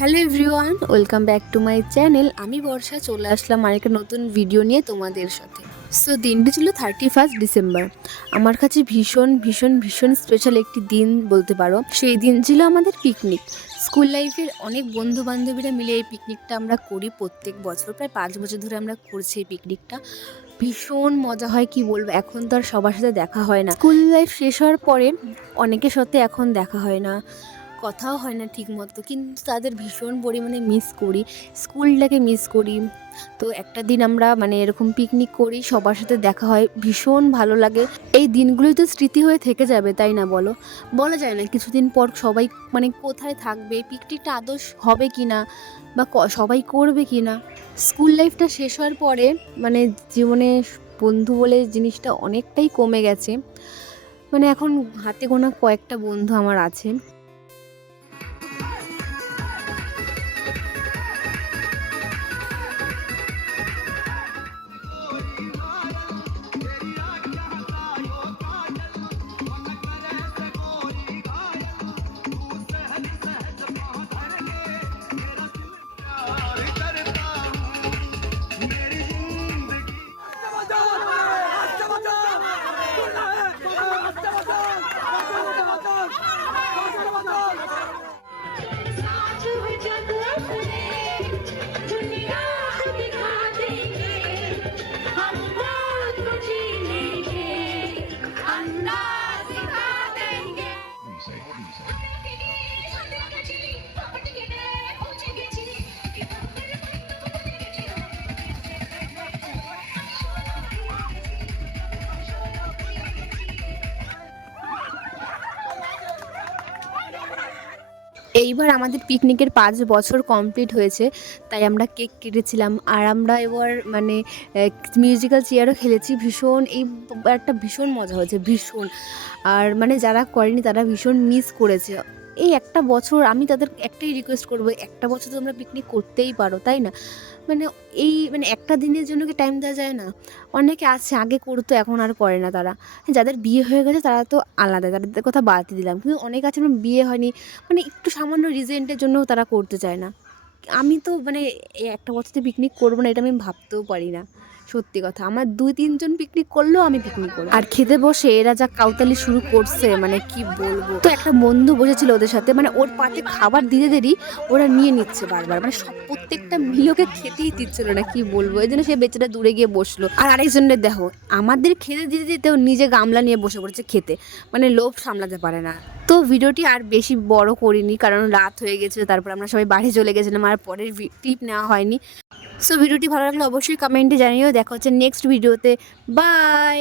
Hello everyone, welcome back to my channel. আমি বর্ষা চলে আসলাম আরেকটা নতুন ভিডিও নিয়ে তোমাদের সাথে। সো দিনটি ছিল 31 ডিসেম্বর। আমার কাছে ভীষণ ভীষণ ভীষণ স্পেশাল একটি দিন বলতে পারো। সেই দিন ছিল আমাদের পিকনিক। স্কুল লাইফের অনেক বন্ধু বান্ধবীরা মিলে এই পিকনিকটা আমরা করি প্রত্যেক বছর। প্রায় 5 বছর ধরে আমরা করছি এই পিকনিকটা। ভীষণ মজা হয়, কি বলবো। এখন তো আর সবার সাথে দেখা হয় না। স্কুল লাইফ শেষ হওয়ার পরে অনেকের সাথে এখন দেখা হয় না, কথাও হয় না ঠিক মতো, কিন্তু তাদের ভীষণ পরিমাণে মিস করি, স্কুলটাকে মিস করি। তো একটা দিন আমরা এরকম পিকনিক করি, সবার সাথে দেখা হয়, ভীষণ ভালো লাগে। এই দিনগুলোই তো স্মৃতি হয়ে থেকে যাবে, তাই না বলো? বলা যায় না কিছুদিন পর সবাই কোথায় থাকবে, পিকনিকটা আদৌ হবে কি না, বা সবাই করবে কি না। স্কুল লাইফটা শেষ হওয়ার পরে জীবনে বন্ধু বলে জিনিসটা অনেকটাই কমে গেছে। এখন হাতে গোনা কয়েকটা বন্ধু আমার আছে। এইবার আমাদের পিকনিকের 5 বছর কমপ্লিট হয়েছে, তাই আমরা কেক কেটেছিলাম। আর আমরা এবার মিউজিক্যাল চেয়ারও খেলেছি। একটা ভীষণ মজা হয়েছে, ভীষণ। আর যারা করেনি তারা ভীষণ মিস করেছে। এই একটা বছর আমি তাদের একটাই রিকোয়েস্ট করবো, একটা বছর তোমরা পিকনিক করতেই পারো, তাই না? এই একটা দিনের জন্য কি টাইম দেওয়া যায় না? অনেকে আছে আগে করতো, এখন আর করে না তারা। যাদের বিয়ে হয়ে গেছে তারা তো আলাদা, তাদের কথা বাদ দিলাম, কিন্তু অনেক আছে বিয়ে হয়নি, একটু সামান্য রিজেন্টের জন্যও তারা করতে চায় না। আমি তো এই একটা বছরতে পিকনিক করবো না, এটা আমি ভাবতেও পারি না। সত্যি কথা, আমার 2-3 জন পিকনিক করলেও আমি পিকনিক করবো। আর খেতে বসে এরা যা কাউতালি শুরু করছে, কি বলবো। তো একটা বন্ধু বসেছিল ওদের সাথে, ওর পাতে খাবার দিতে দেরি ওরা নিয়ে নিচ্ছে বারবার, প্রত্যেকটা মিলকে খেতেই দিচ্ছিল না, কি বলবো। এই জন্য সে বেচারা দূরে গিয়ে বসলো। আর আরেকজনের দেখো, আমাদের খেতে দিতে দিতেও নিজে গামলা নিয়ে বসে পড়েছে খেতে, লোভ সামলাতে পারে না। তো ভিডিওটি আর বেশি বড় করিনি, কারণ রাত হয়ে গেছে, তারপর আমরা সবাই বাড়ি চলে গেছিলাম, আর পরের ক্লিপ নেওয়া হয়নি। সো ভিডিওটি ভালো লাগলে অবশ্যই কমেন্টে জানিও। দেখা হচ্ছে নেক্সট ভিডিওতে। বাই।